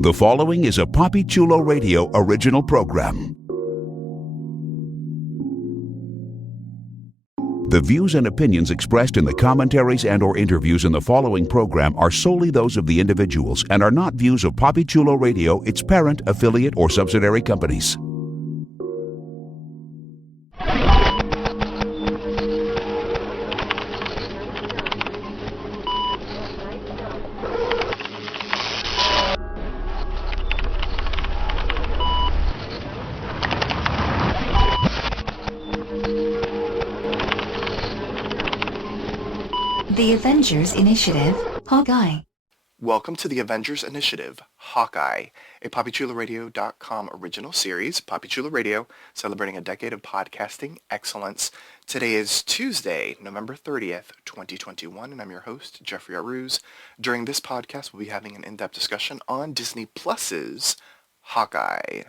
The following is a Papi Chulo Radio original program. The views and opinions expressed in the commentaries and/or interviews in the following program are solely those of the individuals and are not views of Papi Chulo Radio, its parent, affiliate, or subsidiary companies. The Avengers Initiative, Hawkeye. Welcome to the Avengers Initiative, Hawkeye, a PapiChuloRadio.com original series, Papi Chulo Radio, celebrating a decade of podcasting excellence. Today is Tuesday, November 30th, 2021, and I'm your host, Jeffrey Aruz. During this podcast, we'll be having an in-depth discussion on Disney Plus's Hawkeye.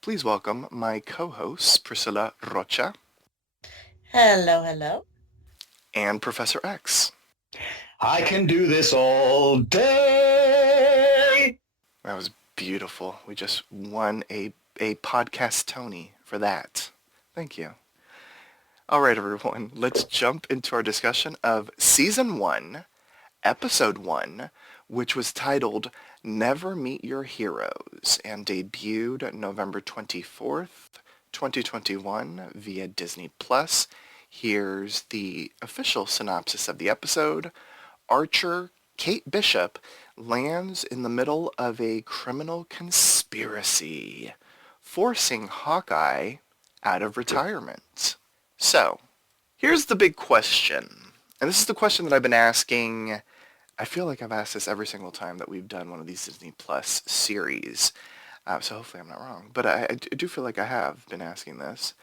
Please welcome my co-hosts, Priscilla Rocha. Hello, hello. And Professor X. I can do this all day. That was beautiful. We just won a podcast Tony for that. Thank you. All right, everyone. Let's jump into our discussion of Season 1, Episode 1, which was titled Never Meet Your Heroes and debuted November 24th, 2021 via Disney+. Here's the official synopsis of the episode. Archer Kate Bishop lands in the middle of a criminal conspiracy, forcing Hawkeye out of retirement. So, here's the big question. And this is the question that I've been asking. I feel like I've asked this every single time that we've done one of these Disney Plus series. So hopefully I'm not wrong. But I do feel like I have been asking this.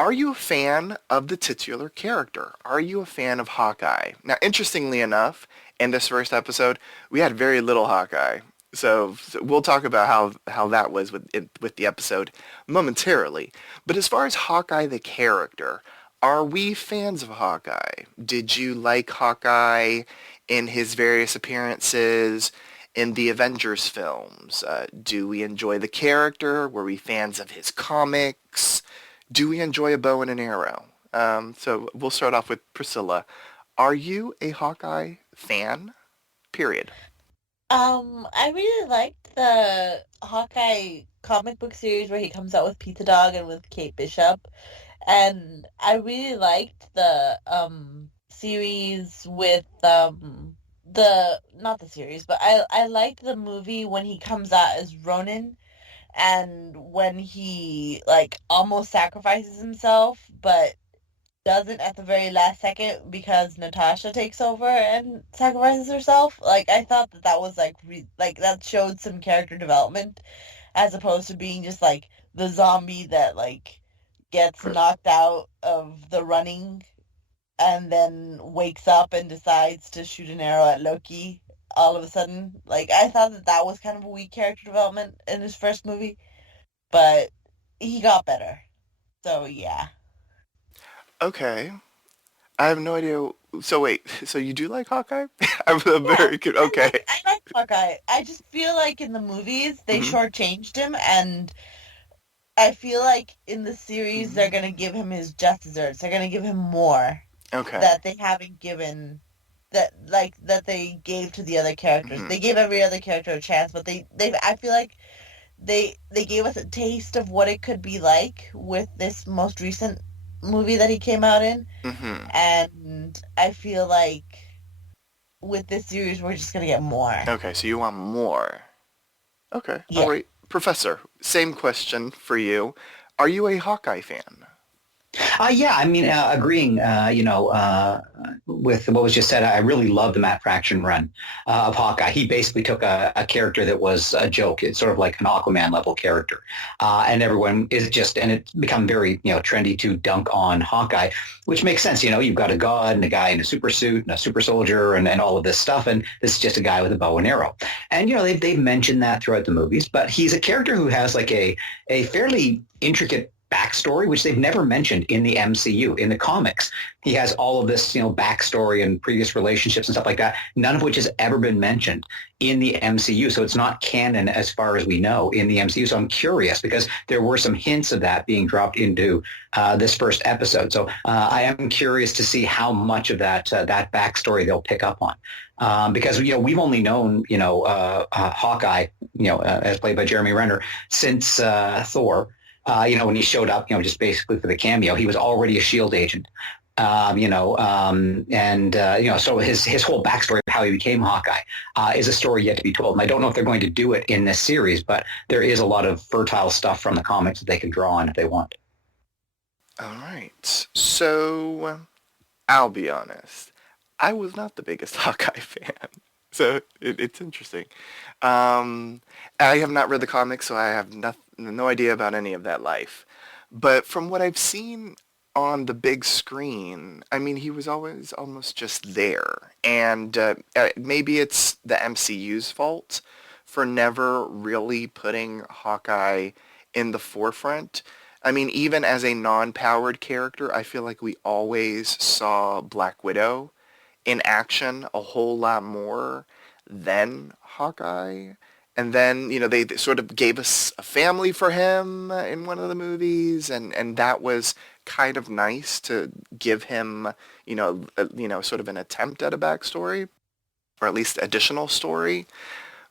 Are you a fan of the titular character? Are you a fan of Hawkeye? Now, interestingly enough, in this first episode, we had very little Hawkeye. So we'll talk about how that was with the episode momentarily. But as far as Hawkeye the character, are we fans of Hawkeye? Did you like Hawkeye in his various appearances in the Avengers films? Do we enjoy the character? Were we fans of his comics? Do we enjoy a bow and an arrow? So we'll start off with Priscilla. Are you a Hawkeye fan? Period. I really liked the Hawkeye comic book series where he comes out with Pizza Dog and with Kate Bishop. And I really liked the series with not the series, but I liked the movie when he comes out as Ronin. And when he, almost sacrifices himself, but doesn't at the very last second because Natasha takes over and sacrifices herself. I thought that was, that showed some character development as opposed to being just, the zombie that, gets knocked out of the running and then wakes up and decides to shoot an arrow at Loki all of a sudden. I thought that was kind of a weak character development in his first movie, but he got better. So, yeah. Okay. I have no idea. So, wait. So, you do like Hawkeye? I'm very good. Okay. I like Hawkeye. I just feel like in the movies, they shortchanged him, and I feel like in the series, they're going to give him his just desserts. They're going to give him more that they haven't given... that they gave to the other characters. They gave every other character a chance, but I feel like they gave us a taste of what it could be like with this most recent movie that he came out in. And I feel like with this series we're just gonna get more. Okay, so you want more. Okay. Yeah. All right. Professor, same question for you. Are you a Hawkeye fan? Yeah, I mean, agreeing, with what was just said, I really love the Matt Fraction run of Hawkeye. He basically took a character that was a joke. It's sort of like an Aquaman level character. And everyone is and it's become very, trendy to dunk on Hawkeye, which makes sense. You've got a god and a guy in a super suit and a super soldier and all of this stuff. And this is just a guy with a bow and arrow. And, they've mentioned that throughout the movies, but he's a character who has a fairly intricate backstory, which they've never mentioned in the MCU. In the comics, he has all of this, backstory and previous relationships and stuff like that, none of which has ever been mentioned in the MCU. So it's not canon as far as we know in the MCU. So I'm curious because there were some hints of that being dropped into this first episode. So I am curious to see how much of that backstory they'll pick up on. Because, we've only known, Hawkeye, as played by Jeremy Renner, since Thor. When he showed up, just basically for the cameo, he was already a SHIELD agent. So his whole backstory of how he became Hawkeye is a story yet to be told. And I don't know if they're going to do it in this series, but there is a lot of fertile stuff from the comics that they can draw on if they want. All right. So I'll be honest. I was not the biggest Hawkeye fan. So it's interesting. I have not read the comics, so I have no idea about any of that life. But from what I've seen on the big screen, I mean, he was always almost just there. And maybe it's the MCU's fault for never really putting Hawkeye in the forefront. I mean, even as a non-powered character, I feel like we always saw Black Widow in action a whole lot more than Hawkeye. And then, they sort of gave us a family for him in one of the movies, and that was kind of nice to give him, sort of an attempt at a backstory, or at least additional story.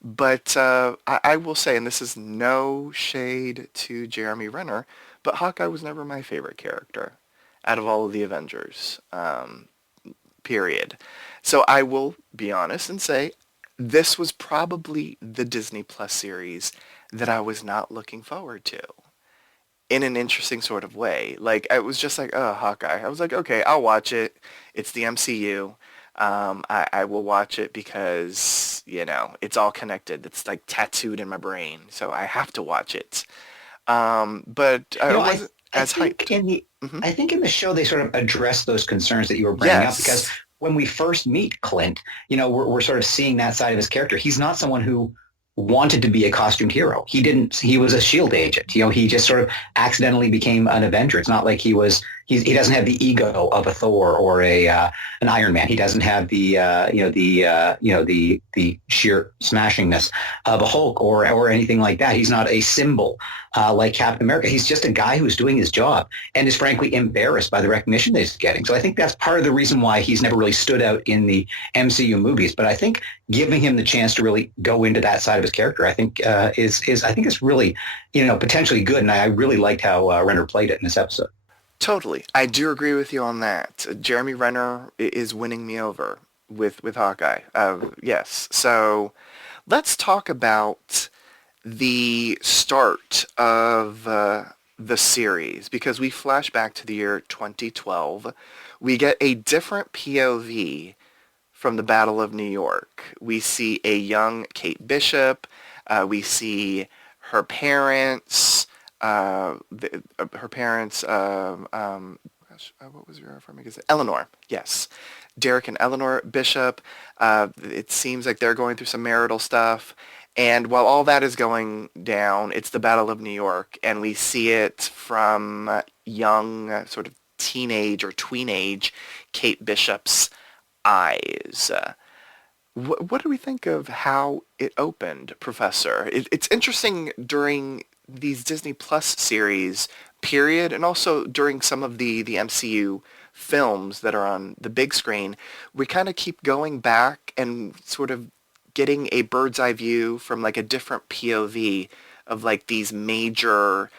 But I will say, and this is no shade to Jeremy Renner, but Hawkeye was never my favorite character out of all of the Avengers, period. So I will be honest and say, this was probably the Disney Plus series that I was not looking forward to in an interesting sort of way. Like, I was just like, oh, Hawkeye. I was like, okay, I'll watch it. It's the MCU. I will watch it because, it's all connected. It's like tattooed in my brain. So I have to watch it. But I wasn't as hyped. I think in the show they sort of address those concerns that you were bringing up, because when we first meet Clint, we're sort of seeing that side of his character. He's not someone who wanted to be a costumed hero. He was a SHIELD agent. He just sort of accidentally became an Avenger. It's not like he doesn't have the ego of a Thor or an Iron Man. He doesn't have the sheer smashingness of a Hulk or anything like that. He's not a symbol like Captain America. He's just a guy who's doing his job and is frankly embarrassed by the recognition that he's getting. So I think that's part of the reason why he's never really stood out in the MCU movies. But I think giving him the chance to really go into that side of his character, I think is really potentially good. And I really liked how Renner played it in this episode. Totally. I do agree with you on that. Jeremy Renner is winning me over with Hawkeye. Yes. So let's talk about the start of the series, because we flash back to the year 2012. We get a different POV from the Battle of New York. We see a young Kate Bishop. We see her parents. What was your from? Eleanor, yes. Derek and Eleanor Bishop. It seems like they're going through some marital stuff. And while all that is going down, it's the Battle of New York, and we see it from young, sort of teenage or tween-age Kate Bishop's eyes. What do we think of how it opened, Professor? It's interesting during these Disney Plus series, period, and also during some of the MCU films that are on the big screen, we kind of keep going back and sort of getting a bird's eye view from like a different POV of like these major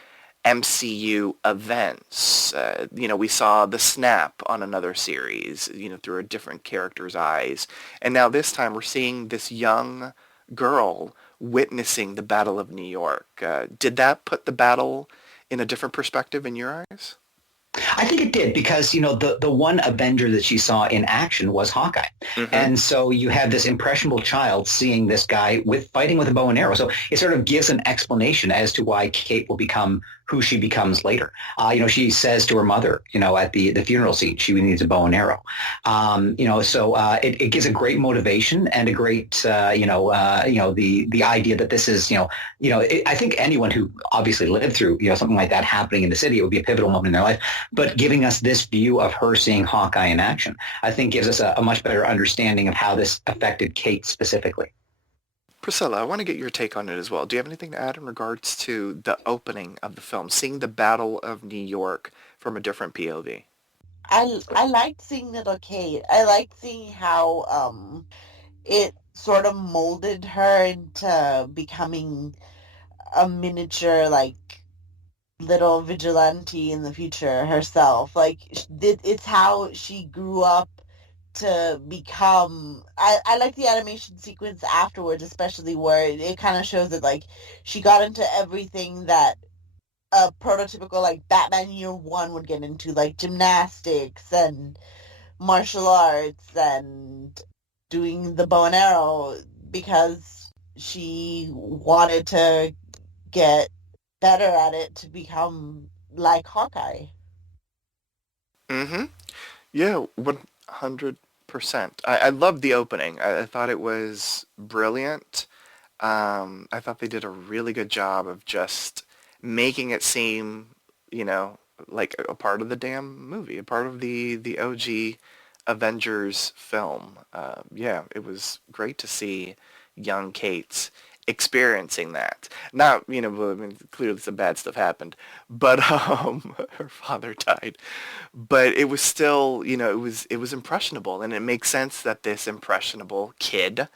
MCU events. We saw the snap on another series, through a different character's eyes. And now this time we're seeing this young girl witnessing the Battle of New York. Did that put the battle in a different perspective in your eyes? I think it did, because, the one Avenger that she saw in action was Hawkeye. Mm-hmm. And so you have this impressionable child seeing this guy fighting with a bow and arrow. So it sort of gives an explanation as to why Kate will become who she becomes later. She says to her mother, at the funeral scene, she needs a bow and arrow. It gives a great motivation and a great, the idea that this is, I think anyone who obviously lived through, something like that happening in the city, it would be a pivotal moment in their life. But giving us this view of her seeing Hawkeye in action, I think gives us a much better understanding of how this affected Kate specifically. Priscilla, I want to get your take on it as well. Do you have anything to add in regards to the opening of the film, seeing the Battle of New York from a different POV? I liked seeing little Kate. I liked seeing how it sort of molded her into becoming a miniature, like, little vigilante in the future herself. Like, it's how she grew up to become. I like the animation sequence afterwards, especially where it kind of shows that, like, she got into everything that a prototypical, like, Batman Year One would get into, like gymnastics and martial arts and doing the bow and arrow, because she wanted to get better at it to become like Hawkeye. Mm-hmm. Yeah, 100%. I loved the opening. I thought it was brilliant. I thought they did a really good job of just making it seem, like a part of the damn movie, a part of the OG Avengers film. Yeah, it was great to see young Kate experiencing that. Now, well, I mean, clearly some bad stuff happened, but her father died. But it was still, it was impressionable, and it makes sense that this impressionable kid,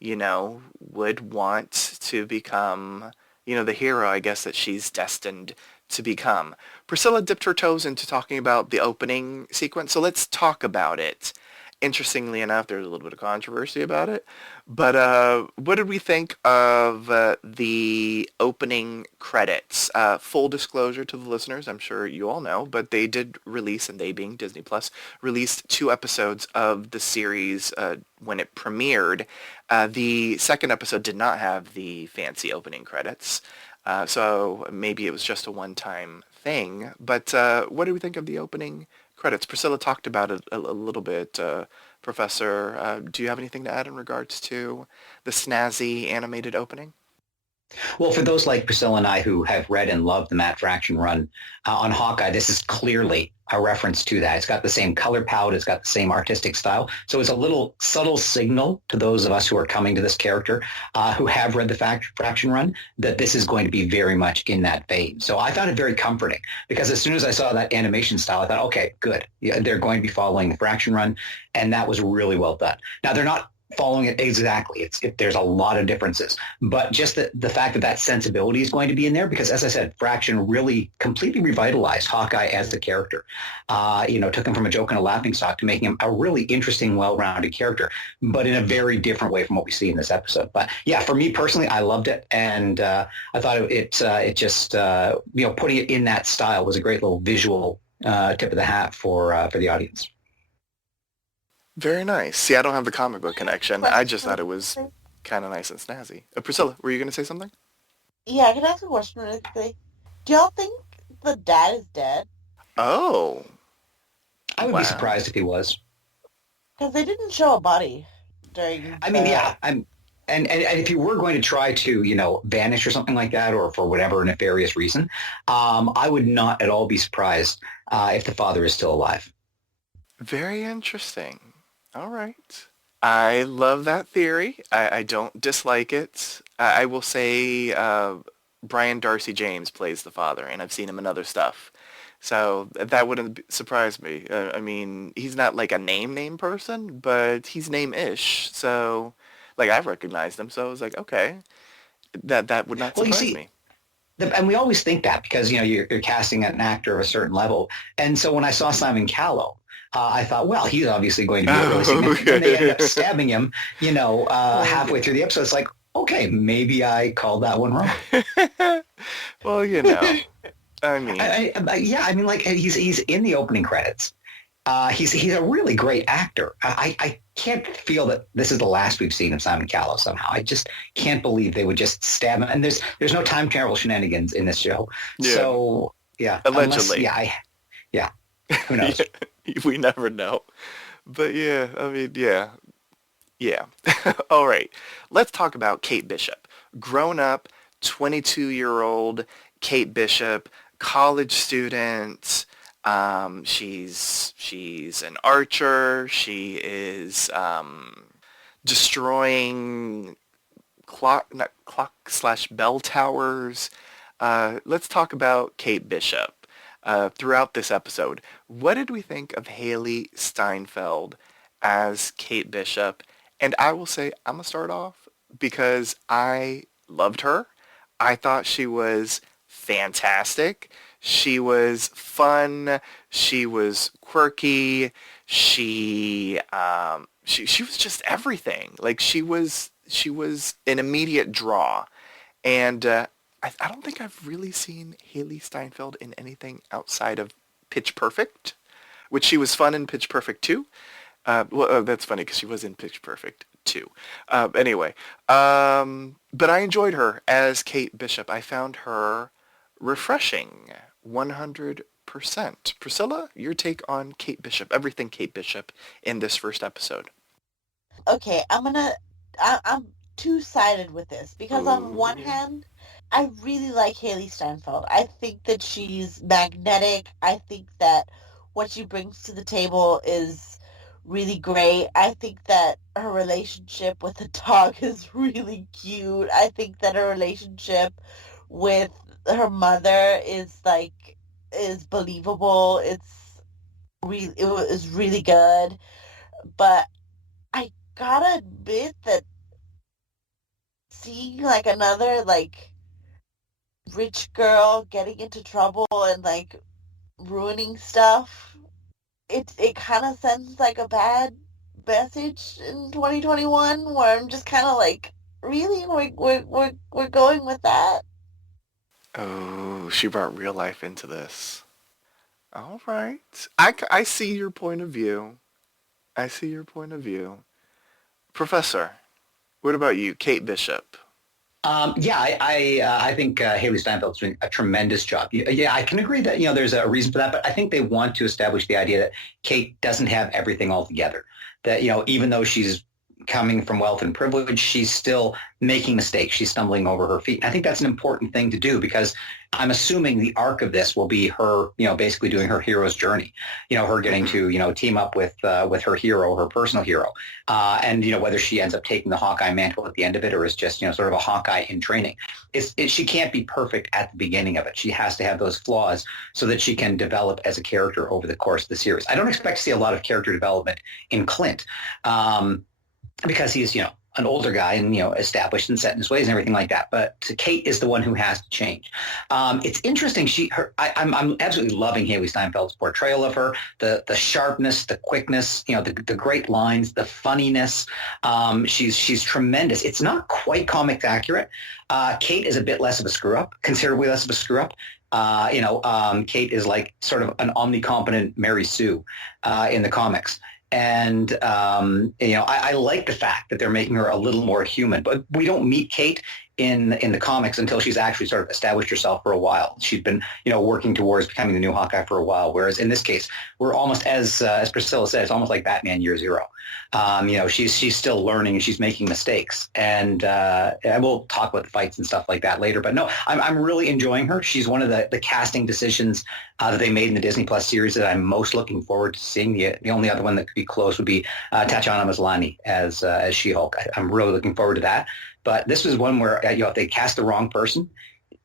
would want to become, the hero, I guess, that she's destined to become. Priscilla dipped her toes into talking about the opening sequence, so let's talk about it. Interestingly enough, there's a little bit of controversy about it, but what did we think of the opening credits? Full disclosure to the listeners, I'm sure you all know, but they did release, and they being Disney Plus, released 2 episodes of the series when it premiered. The second episode did not have the fancy opening credits, so maybe it was just a one-time thing. But what do we think of the opening credits? Priscilla talked about it a little bit. Professor, do you have anything to add in regards to the snazzy animated opening? Well, for those like Priscilla and I who have read and loved the Matt Fraction run on Hawkeye, this is clearly a reference to that. It's got the same color palette. It's got the same artistic style. So it's a little subtle signal to those of us who are coming to this character who have read the Fraction run that this is going to be very much in that vein. So I found it very comforting, because as soon as I saw that animation style, I thought, okay, good. Yeah, they're going to be following the Fraction run, and that was really well done. Now, they're not following it exactly. There's a lot of differences, but just the fact that sensibility is going to be in there, because as I said, Fraction really completely revitalized Hawkeye as the character. Took him from a joke and a laughing stock to making him a really interesting, well-rounded character, but in a very different way from what we see in this episode. But yeah, for me personally, I loved it, and I thought it just putting it in that style was a great little visual tip of the hat for the audience. Very nice. See, I don't have the comic book connection. I just thought it was kind of nice and snazzy. Priscilla, were you going to say something? Yeah, I can ask a question really quickly. Do y'all think the dad is dead? Oh. I would be surprised if he was. Because they didn't show a body during... I mean, yeah. And if you were going to try to, vanish or something like that, or for whatever nefarious reason, I would not at all be surprised if the father is still alive. Very interesting. All right. I love that theory. I don't dislike it. I will say Brian Darcy James plays the father, and I've seen him in other stuff. So that wouldn't surprise me. I mean, he's not like a name person, but he's name-ish. So, like, I've recognized him, so I was like, okay, that would not surprise me. And we always think that because, you're casting an actor of a certain level. And so when I saw Simon Callow, I thought, well, he's obviously going to be really significant. And they end up stabbing him, halfway through the episode. It's like, okay, maybe I called that one wrong. Well, I mean, I mean, like he's in the opening credits, He's a really great actor. I can't feel that this is the last we've seen of Simon Callow somehow. I just can't believe they would just stab him. And there's no time travel shenanigans in this show. Yeah, So yeah, unless allegedly. yeah, who knows? We never know. But yeah, I mean, yeah. Yeah. All right. Let's talk about Kate Bishop. Grown up, 22-year-old Kate Bishop, college student. She's an archer. She is destroying not clock slash bell towers. Let's talk about Kate Bishop. Throughout this episode, what did we think of Haley Steinfeld as Kate Bishop? And I will say, I'm going to start off because I loved her. I thought she was fantastic. She was fun. She was quirky. She was just everything. Like she was an immediate draw. And I don't think I've really seen Haley Steinfeld in anything outside of Pitch Perfect, which she was fun in Pitch Perfect 2. That's funny because she was in Pitch Perfect too. Anyway, but I enjoyed her as Kate Bishop. I found her refreshing, 100%. Priscilla, your take on Kate Bishop, everything Kate Bishop in this first episode. Okay, I'm two-sided with this because on one Ooh. hand, I really like Haley Steinfeld. I think that she's magnetic. I think that what she brings to the table is really great. I think that her relationship with the dog is really cute. I think that her relationship with her mother is believable. It was really good. But I gotta admit that seeing like another like rich girl getting into trouble and like ruining stuff, it kind of sends like a bad message in 2021 where I'm just kind of like, really, we're going with that. Oh, she brought real life into this. All right. I see your point of view. I see your point of view. Professor, what about you, Kate Bishop? Yeah, I think Haley Steinfeld's doing a tremendous job. Yeah, I can agree that there's a reason for that, but I think they want to establish the idea that Kate doesn't have everything all together. That even though she's coming from wealth and privilege, she's still making mistakes. She's stumbling over her feet. And I think that's an important thing to do because I'm assuming the arc of this will be her, basically doing her hero's journey. Her getting Mm-hmm. to team up with her hero, her personal hero, and whether she ends up taking the Hawkeye mantle at the end of it or is just sort of a Hawkeye in training. She can't be perfect at the beginning of it. She has to have those flaws so that she can develop as a character over the course of the series. I don't expect to see a lot of character development in Clint. Because he's an older guy and established and set in his ways and everything like that. But Kate is the one who has to change. It's interesting. I'm absolutely loving Haley Steinfeld's portrayal of her. The sharpness, the quickness, the great lines, the funniness. She's tremendous. It's not quite comic accurate. Kate is a bit less of a screw up, considerably less of a screw up. Kate is like sort of an omnicompetent Mary Sue in the comics. And, I like the fact that they're making her a little more human, but we don't meet Kate in the comics until she's actually sort of established herself for a while. She's been, working towards becoming the new Hawkeye for a while. Whereas in this case, we're almost, as Priscilla said, it's almost like Batman Year Zero. She's still learning and she's making mistakes. And we'll talk about the fights and stuff like that later. But no, I'm really enjoying her. She's one of the casting decisions that they made in the Disney Plus series that I'm most looking forward to seeing. The only other one that could be close would be Tatiana Maslany as She-Hulk. I'm really looking forward to that. But this was one where if they cast the wrong person,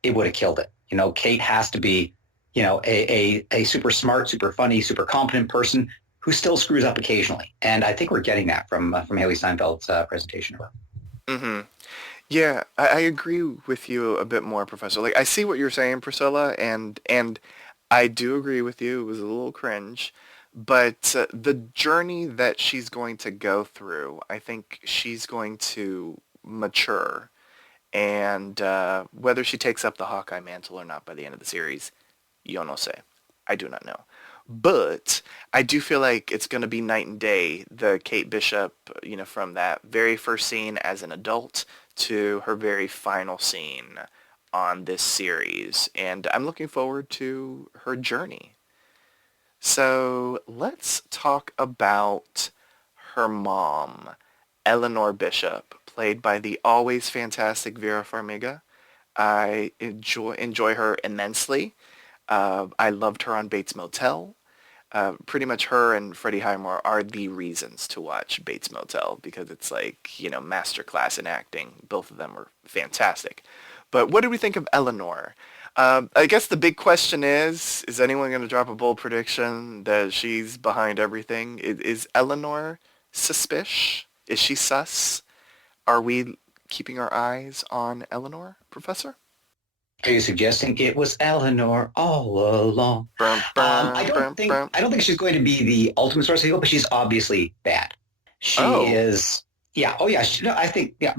it would have killed it. Kate has to be a super smart, super funny, super competent person who still screws up occasionally. And I think we're getting that from Haley Steinfeld's presentation of her. Mm-hmm. Yeah, I agree with you a bit more, Professor. Like, I see what you're saying, Priscilla, and I do agree with you. It was a little cringe, but the journey that she's going to go through, I think she's going to mature, and whether she takes up the Hawkeye mantle or not by the end of the series, yo no sé. I do not know. But I do feel like it's going to be night and day, the Kate Bishop, from that very first scene as an adult to her very final scene on this series. And I'm looking forward to her journey. So let's talk about her mom, Eleanor Bishop, played by the always fantastic Vera Farmiga. I enjoy her immensely. I loved her on Bates Motel. Pretty much her and Freddie Highmore are the reasons to watch Bates Motel because it's like, masterclass in acting. Both of them are fantastic. But what do we think of Eleanor? I guess the big question is anyone going to drop a bold prediction that she's behind everything? Is Eleanor suspicious? Is she sus? Are we keeping our eyes on Eleanor, Professor? Are you suggesting it was Eleanor all along? Brum, I brum, don't brum, think brum. I don't think she's going to be the ultimate source of evil, but she's obviously bad. She Oh. is. Yeah. Oh yeah. I think. Yeah.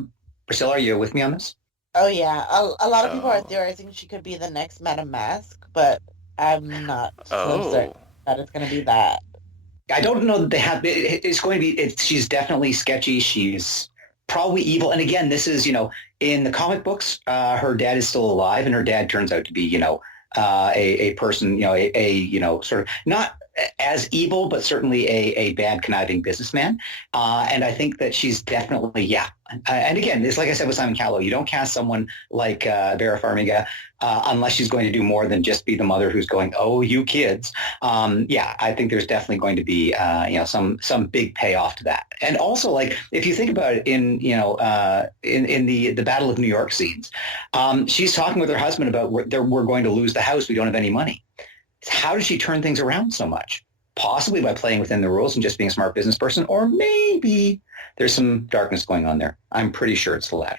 Priscilla, are you with me on this? Oh yeah, a lot of people are Oh. theorizing she could be the next Madame Mask, but I'm not so certain Oh. that it's going to be that. I don't know that they have. It's going to be. She's definitely sketchy. She's probably evil. And again, this is in the comic books, her dad is still alive, and her dad turns out to be a person sort of not as evil, but certainly a bad conniving businessman. And I think that she's definitely and again, it's like I said with Simon Callow, you don't cast someone like Vera Farmiga unless she's going to do more than just be the mother who's going, oh, you kids. I think there's definitely going to be some big payoff to that. And also, like if you think about it, in the Battle of New York scenes, she's talking with her husband about we're going to lose the house. We don't have any money. How does she turn things around so much? Possibly by playing within the rules and just being a smart business person, or maybe there's some darkness going on there. I'm pretty sure it's the latter.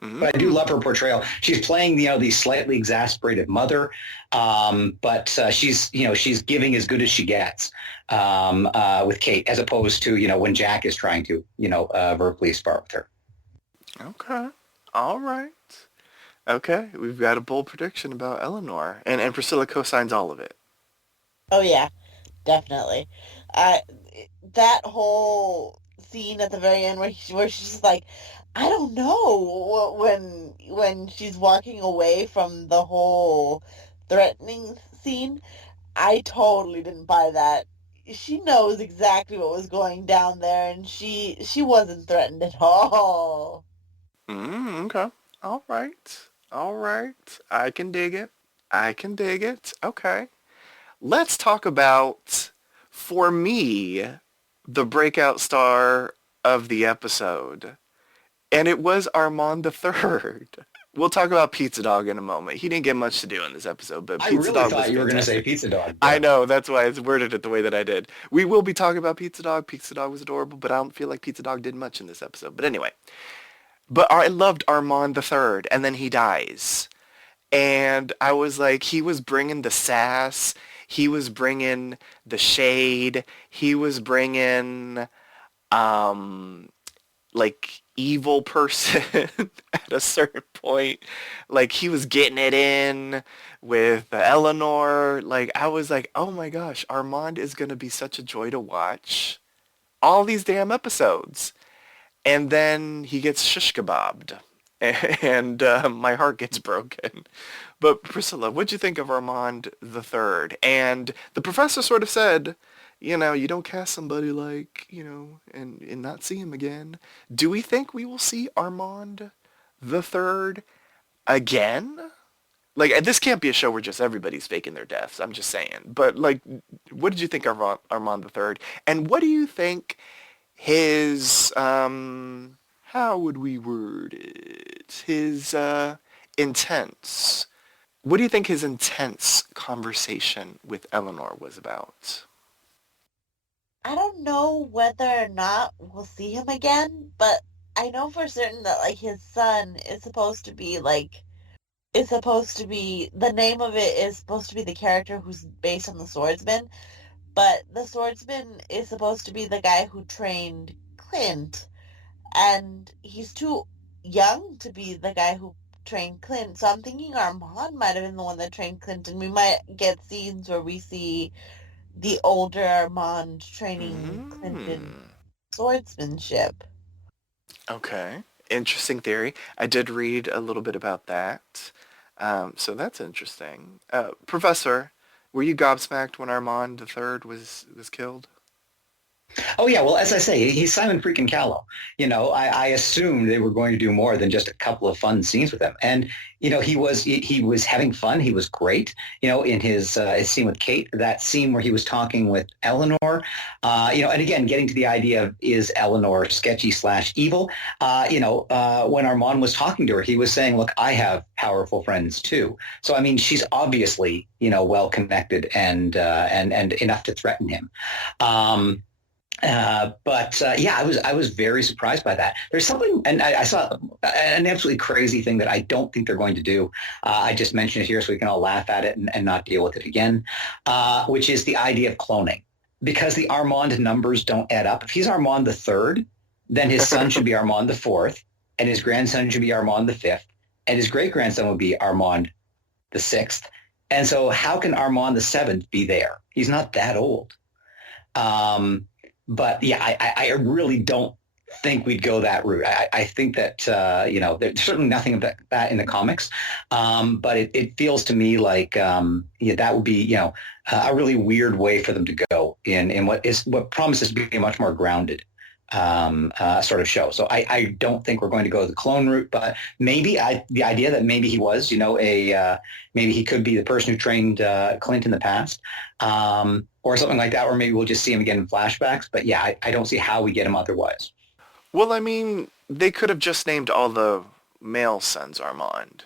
But I do love her portrayal. She's playing, the slightly exasperated mother, but she's giving as good as she gets with Kate, as opposed to when Jack is trying to verbally spar with her. Okay. All right. Okay, we've got a bold prediction about Eleanor, and Priscilla co-signs all of it. Oh yeah, definitely. Uh, that whole scene at the very end where she's just like, I don't know, when she's walking away from the whole threatening scene, I totally didn't buy that. She knows exactly what was going down there, and she wasn't threatened at all. Okay. All right. All right. I can dig it. I can dig it. Okay. Let's talk about, for me, the breakout star of the episode. And it was Armand the Third. We'll talk about Pizza Dog in a moment. He didn't get much to do in this episode, but I Pizza really Dog thought was you were going to say fantastic. Pizza Dog. I know, that's why I worded it the way that I did. We will be talking about Pizza Dog. Pizza Dog was adorable, but I don't feel like Pizza Dog did much in this episode. But anyway, I loved Armand the Third, and then he dies. And I was like, he was bringing the sass. He was bringing the shade. He was bringing, like, evil person at a certain point. Like, he was getting it in with Eleanor. Like, I was like, oh my gosh, Armand is going to be such a joy to watch all these damn episodes. And then he gets shish kebabbed. And my heart gets broken. But Priscilla, what'd you think of Armand the Third? And the professor sort of said, you don't cast somebody like, and not see him again. Do we think we will see Armand the Third again? Like, this can't be a show where just everybody's faking their deaths. I'm just saying. But, like, what did you think of Armand the Third? And what do you think his, how would we word it? His intense. What do you think his intense conversation with Eleanor was about? I don't know whether or not we'll see him again, but I know for certain that like his son is supposed to be the name of it is supposed to be the character who's based on the swordsman, but the swordsman is supposed to be the guy who trained Clint, and he's too young to be the guy who trained Clint. So I'm thinking Armand might have been the one that trained Clint, and we might get scenes where we see the older Armand training Clint in Mm. swordsmanship. Okay. Interesting theory. I did read a little bit about that. So that's interesting. Professor, were you gobsmacked when Armand III was killed? Oh yeah, well, as I say, he's Simon freaking Callow. I assumed they were going to do more than just a couple of fun scenes with him, and he was having fun. He was great. In his scene with Kate, that scene where he was talking with Eleanor. And again, getting to the idea of is Eleanor sketchy slash evil. When Armand was talking to her, he was saying, "Look, I have powerful friends too." So I mean, she's obviously well connected and enough to threaten him. But yeah, I was very surprised by that. There's something, and I saw an absolutely crazy thing that I don't think they're going to do. I just mentioned it here so we can all laugh at it and not deal with it again, which is the idea of cloning. Because the Armand numbers don't add up. If he's Armand the third, then his son should be Armand the fourth, and his grandson should be Armand the fifth, and his great grandson would be Armand the sixth. And so, how can Armand the seventh be there? He's not that old. Um, but yeah, I really don't think we'd go that route. I think that, there's certainly nothing of that in the comics. But it feels to me like, that would be, a really weird way for them to go in what promises to be a much more grounded sort of show. So I don't think we're going to go the clone route, but maybe the idea that maybe he was, maybe he could be the person who trained Clint in the past, or something like that, or maybe we'll just see him again in flashbacks. But yeah, I don't see how we get him otherwise. Well, I mean, they could have just named all the male sons Armand.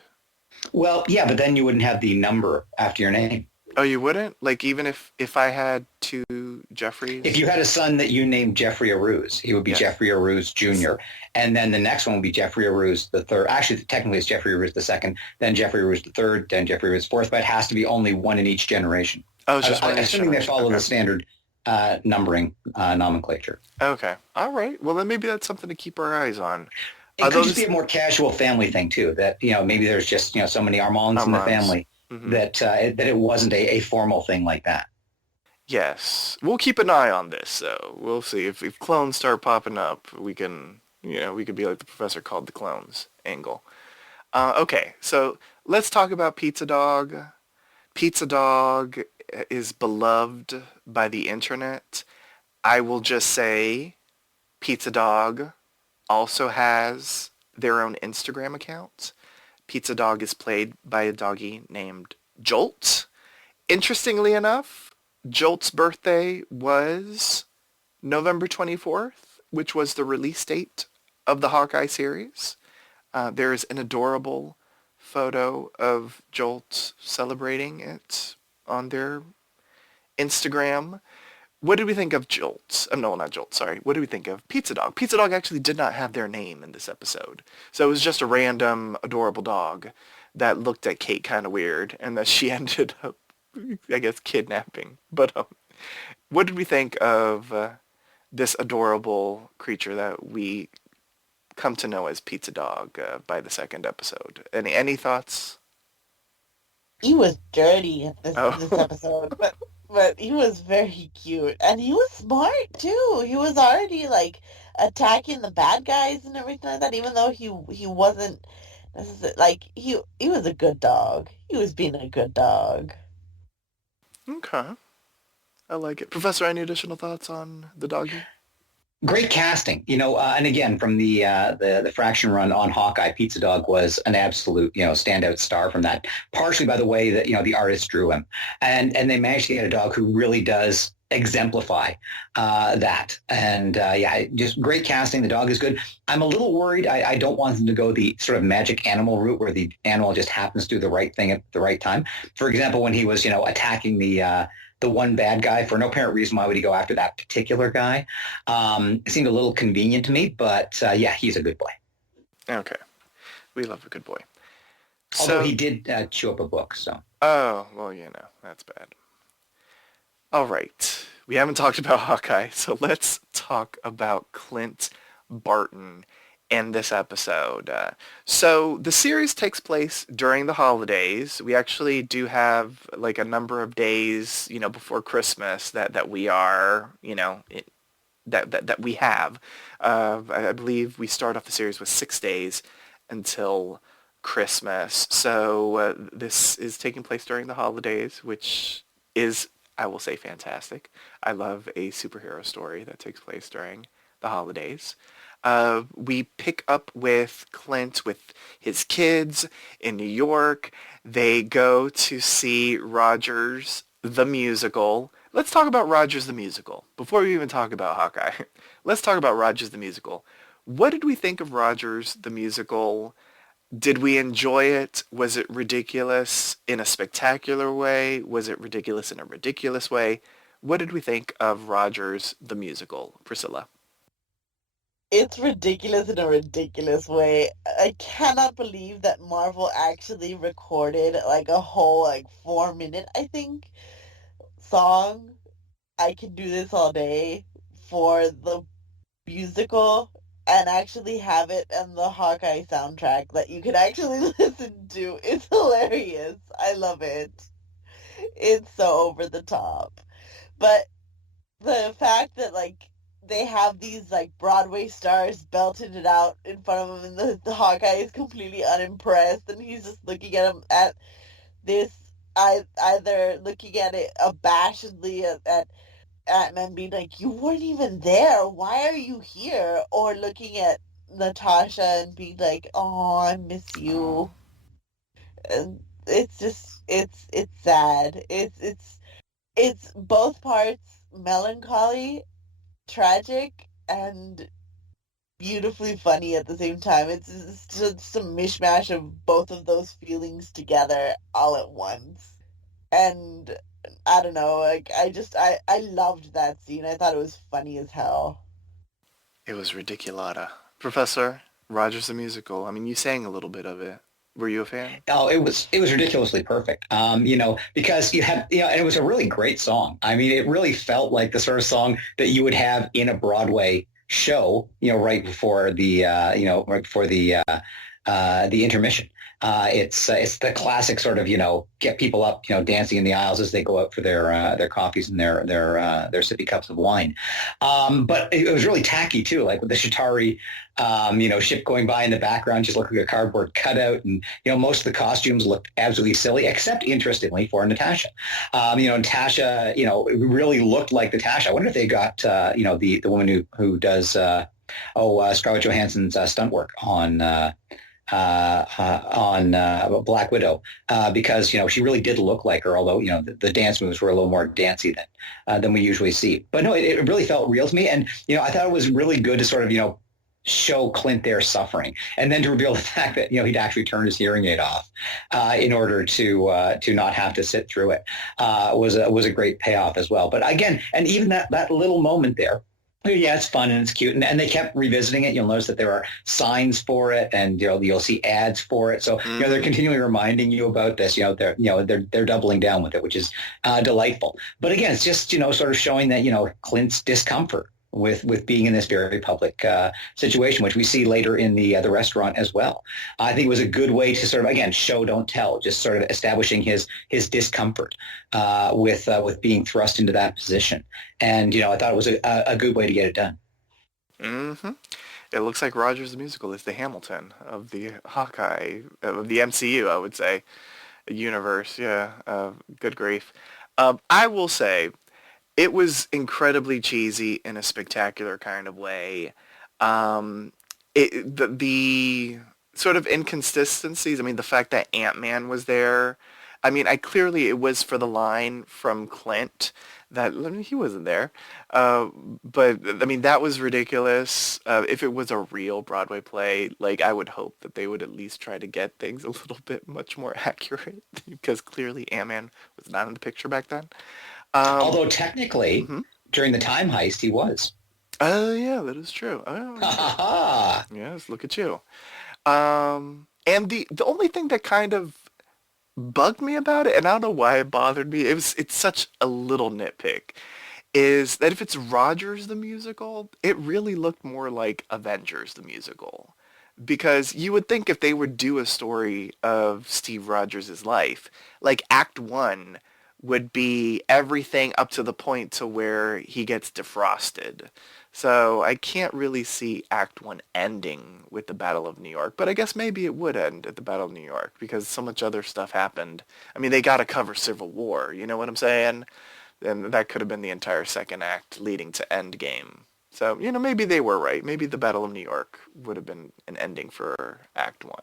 Well, yeah, but then you wouldn't have the number after your name. Oh, you wouldn't? Like, even if I had two Jeffreys? If you had a son that you named Jeffrey Aruz, he would be Yes. Jeffrey Aruz Jr. And then the next one would be Jeffrey Aruz the third. Actually, technically it's Jeffrey Aruz the second, then Jeffrey Aruz the third, then Jeffrey Aruz fourth, but it has to be only one in each generation. Oh, it's just one Assuming they follow okay. the standard numbering nomenclature. Okay. All right. Well, then maybe that's something to keep our eyes on. It could just be a more casual family thing too. That maybe there's just so many Armands in the family that it wasn't a formal thing like that. Yes. We'll keep an eye on this, though. We'll see. If clones start popping up, we can, we could be like the professor called the clones angle. Okay, so let's talk about Pizza Dog. Pizza Dog is beloved by the internet. I will just say Pizza Dog also has their own Instagram account. Pizza Dog is played by a doggy named Jolt. Interestingly enough, Jolt's birthday was November 24th, which was the release date of the Hawkeye series. There is an adorable photo of Jolt celebrating it on their Instagram. What did we think of Jolt? No, not Jolt, sorry. What did we think of Pizza Dog? Pizza Dog actually did not have their name in this episode. So it was just a random, adorable dog that looked at Kate kind of weird and that she ended up, I guess, kidnapping. But what did we think of this adorable creature that we come to know as Pizza Dog by the second episode? Any thoughts? He was dirty in this Oh. this episode, but he was very cute and he was smart too. He was already like attacking the bad guys and everything like that, even though he wasn't necessarily like he was a good dog. He was being a good dog. Okay. I like it. Professor, any additional thoughts on the doggy? Great casting, and again from the fraction run on Hawkeye, Pizza Dog was an absolute standout star from that. Partially by the way that the artist drew him, and they managed to get a dog who really does exemplify that. And just great casting. The dog is good. I'm a little worried. I don't want them to go the sort of magic animal route where the animal just happens to do the right thing at the right time. For example, when he was attacking the one bad guy for no apparent reason, why would he go after that particular guy? It seemed a little convenient to me, but he's a good boy. Okay. We love a good boy. Although he did chew up a book, so. Oh, well, that's bad. All right. We haven't talked about Hawkeye, so let's talk about Clint Barton in this episode. So the series takes place during the holidays. We actually do have like a number of days, before Christmas that we are, that we have. I believe we start off the series with 6 days until Christmas. So this is taking place during the holidays, which is, I will say, fantastic. I love a superhero story that takes place during the holidays. We pick up with Clint with his kids in New York. They go to see Rogers the musical. Let's talk about Rogers the musical before we even talk about Hawkeye. Let's talk about Rogers the musical. What did we think of Rogers the musical? Did we enjoy it? Was it ridiculous in a spectacular way? Was it ridiculous in a ridiculous way? What did we think of Rogers the musical, Priscilla? It's ridiculous in a ridiculous way. I cannot believe that Marvel actually recorded like a whole 4 minute, I think, song. I Can Do This All Day for the musical and actually have it in the Hawkeye soundtrack that you can actually listen to. It's hilarious. I love it. It's so over the top. But the fact that they have these Broadway stars belting it out in front of him and the Hawkeye is completely unimpressed and he's just looking at him at this either looking at it abashedly at men being like, you weren't even there, why are you here? Or looking at Natasha and being like, oh, I miss you. And it's just it's sad. It's both parts melancholy, tragic, and beautifully funny at the same time. It's just a mishmash of both of those feelings together all at once. And I don't know, I loved that scene. I thought it was funny as hell. It was ridiculata. Professor, Rogers the musical. I mean, you sang a little bit of it. Were you a fan? Oh, it was ridiculously perfect. Because you had, and it was a really great song. I mean, it really felt like the sort of song that you would have in a Broadway show, right before the intermission. It's the classic sort of, get people up, dancing in the aisles as they go out for their coffees and their sippy cups of wine. But it was really tacky too, like with the Shatari, ship going by in the background, just looking like a cardboard cutout. And, most of the costumes looked absolutely silly, except interestingly for Natasha. Natasha, really looked like Natasha. I wonder if they got, the woman who does, Scarlett Johansson's stunt work on Black Widow, because she really did look like her. Although the dance moves were a little more dancey than we usually see. But no, it really felt real to me, and I thought it was really good to sort of show Clint there suffering, and then to reveal the fact that he'd actually turned his hearing aid off in order to not have to sit through it was a great payoff as well. But again, and even that little moment there. Yeah, it's fun and it's cute, and they kept revisiting it. You'll notice that there are signs for it, and you'll see ads for it. So they're continually reminding you about this. They're doubling down with it, which is delightful. But again, it's just sort of showing that Clint's discomfort with being in this very public situation, which we see later in the restaurant as well. I think it was a good way to sort of, again, show don't tell, just sort of establishing his discomfort with being thrust into that position. And I thought it was a good way to get it done. Mm-hmm. It looks like Rogers the musical is the Hamilton of the Hawkeye of the MCU, I would say, universe. Yeah, good grief. I will say, it was incredibly cheesy in a spectacular kind of way. The sort of inconsistencies, I mean, the fact that Ant-Man was there, I mean, clearly it was for the line from Clint that he wasn't there. But, I mean, that was ridiculous. If it was a real Broadway play, I would hope that they would at least try to get things a little bit much more accurate, because clearly Ant-Man was not in the picture back then. Although technically, during the time heist, he was. Oh, yeah, that is true. Oh, yes, look at you. And the only thing that kind of bugged me about it, and I don't know why it bothered me, it's such a little nitpick, is that if it's Rogers the musical, it really looked more like Avengers the musical. because you would think if they would do a story of Steve Rogers' life, like Act 1 would be everything up to the point to where he gets defrosted. So I can't really see Act 1 ending with the Battle of New York, but I guess maybe it would end at the Battle of New York because so much other stuff happened. I mean, they got to cover Civil War, you know what I'm saying? And that could have been the entire second act leading to Endgame. So, maybe they were right. Maybe the Battle of New York would have been an ending for Act 1.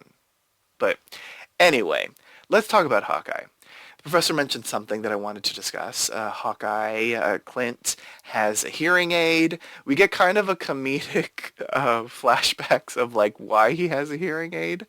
But anyway, let's talk about Hawkeye. The professor mentioned something that I wanted to discuss. Hawkeye, Clint, has a hearing aid. We get kind of a comedic flashbacks of like why he has a hearing aid.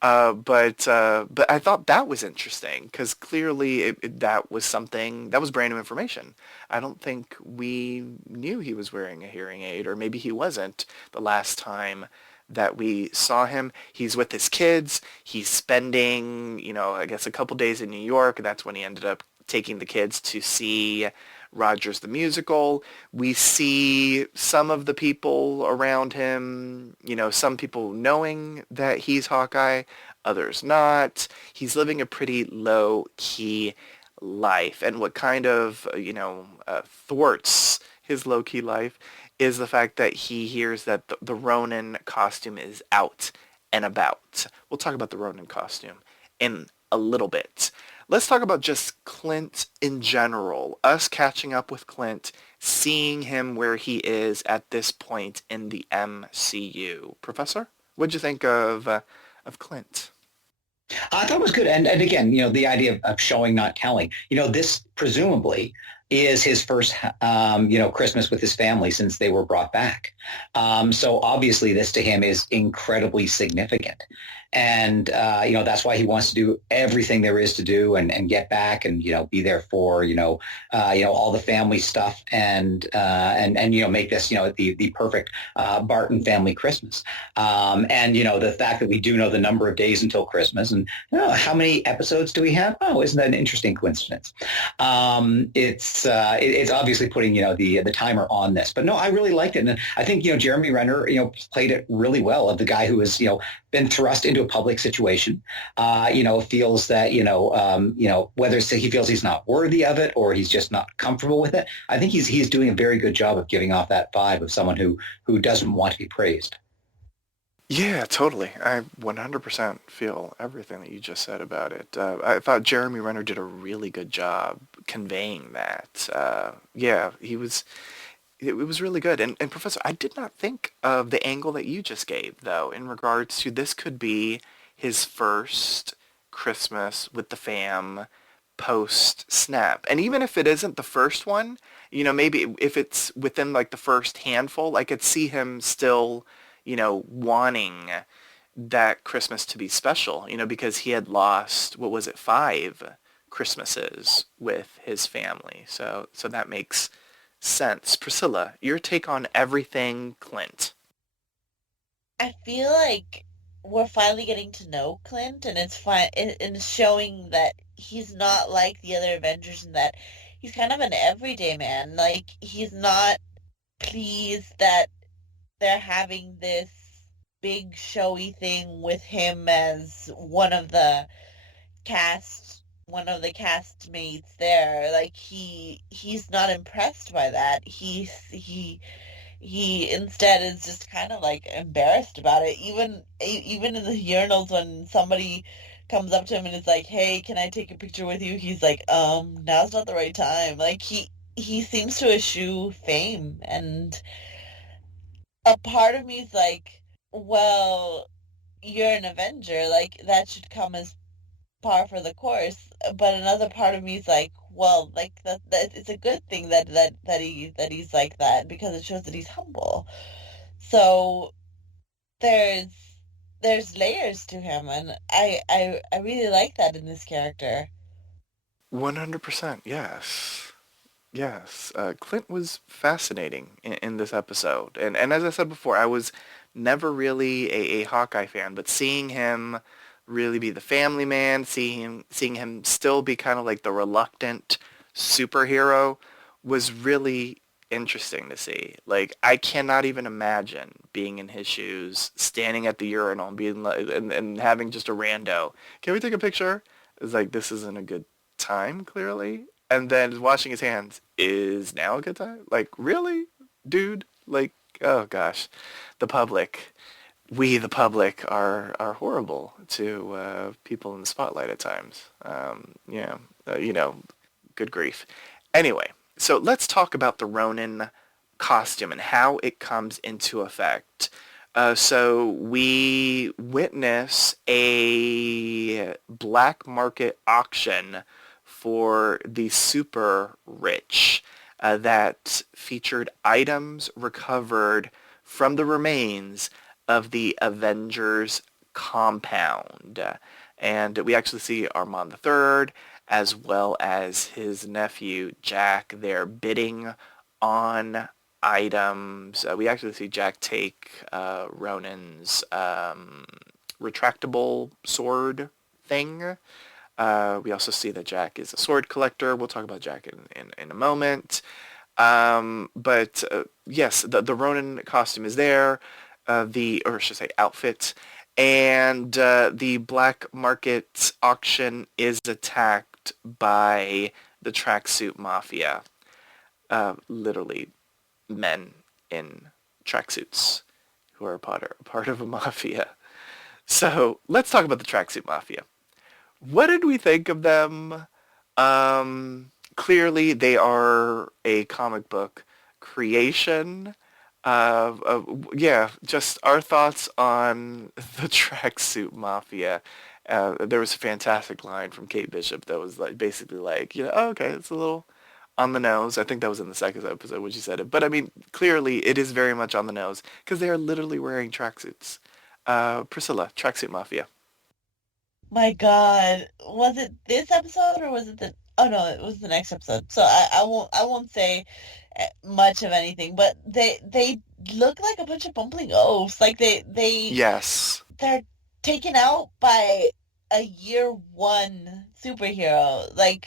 But I thought that was interesting because clearly that was something that was brand new information. I don't think we knew he was wearing a hearing aid, or maybe he wasn't the last time that we saw him. He's with his kids. He's spending, I guess a couple days in New York. That's when he ended up taking the kids to see Rogers the Musical. We see some of the people around him, some people knowing that he's Hawkeye, others not. He's living a pretty low-key life. And what kind of, thwarts his low-key life is the fact that he hears that the Ronin costume is out and about. We'll talk about the Ronin costume in a little bit. Let's talk about just Clint in general. Us catching up with Clint, seeing him where he is at this point in the MCU. Professor, what'd you think of Clint? I thought it was good. And again, the idea of showing, not telling. This presumably is his first, Christmas with his family since they were brought back. So obviously this to him is incredibly significant. And, that's why he wants to do everything there is to do and get back and, be there for, all the family stuff and make this, the perfect Barton family Christmas. And, the fact that we do know the number of days until Christmas and how many episodes do we have? Oh, isn't that an interesting coincidence? It's obviously putting, the timer on this. But no, I really liked it. And I think, Jeremy Renner, played it really well of the guy who has, been thrust into a public situation, feels that, whether it's he feels he's not worthy of it or he's just not comfortable with it. I think he's doing a very good job of giving off that vibe of someone who doesn't want to be praised. Yeah, totally. I 100% feel everything that you just said about it. I thought Jeremy Renner did a really good job conveying that. Yeah, it was really good. And Professor, I did not think of the angle that you just gave, though, in regards to this could be his first Christmas with the fam post-snap. And even if it isn't the first one, maybe if it's within like the first handful, I could see him still, wanting that Christmas to be special, because he had lost, what was it, 5 Christmases with his family. So that makes sense. Priscilla, your take on everything Clint. I feel like we're finally getting to know Clint, and it's fine, and it's showing that he's not like the other Avengers in that he's kind of an everyday man. Like, he's not pleased that they're having this big showy thing with him as one of the castmates there. Like, he's not impressed by that. He instead is just kind of like embarrassed about it. Even in the urinals when somebody comes up to him and is like, "Hey, can I take a picture with you?" He's like, now's not the right time." Like, he seems to eschew fame, and a part of me is like, well, you're an Avenger, like that should come as par for the course. But another part of me is like, well, like that it's a good thing that he's like that because it shows that he's humble. So there's layers to him, and I really like that in this character. 100%, yes. Yes, Clint was fascinating in this episode. And as I said before, I was never really a Hawkeye fan, but seeing him really be the family man, seeing him still be kind of like the reluctant superhero was really interesting to see. Like, I cannot even imagine being in his shoes, standing at the urinal and being like, and having just a rando. Can we take a picture? It's like, this isn't a good time, clearly. And then washing his hands is now a good time? Like, really, dude? Like, oh gosh, the public. We, the public, are horrible to people in the spotlight at times. Yeah, good grief. Anyway, so let's talk about the Ronin costume and how it comes into effect. So we witness a black market auction for the super rich that featured items recovered from the remains of the Avengers compound. And we actually see Armand III as well as his nephew Jack there bidding on items. We actually see Jack take Ronin's retractable sword thing. We also see that Jack is a sword collector. We'll talk about Jack in a moment. But yes, the Ronin costume is there. Or I should say outfit, and the black market auction is attacked by the tracksuit mafia. Literally men in tracksuits who are a part of a mafia. So let's talk about the tracksuit mafia. What did we think of them? Clearly they are a comic book creation. Yeah, just our thoughts on the tracksuit mafia. There was a fantastic line from Kate Bishop that was like basically like, oh, okay, it's a little on the nose. I think that was in the second episode when she said it. But I mean, clearly it is very much on the nose because they are literally wearing tracksuits. Priscilla, tracksuit mafia. My God, was it this episode or was it the? Oh no, it was the next episode. So I won't say much of anything, but they look like a bunch of bumbling oafs. Like Yes. they're taken out by a year one superhero. Like,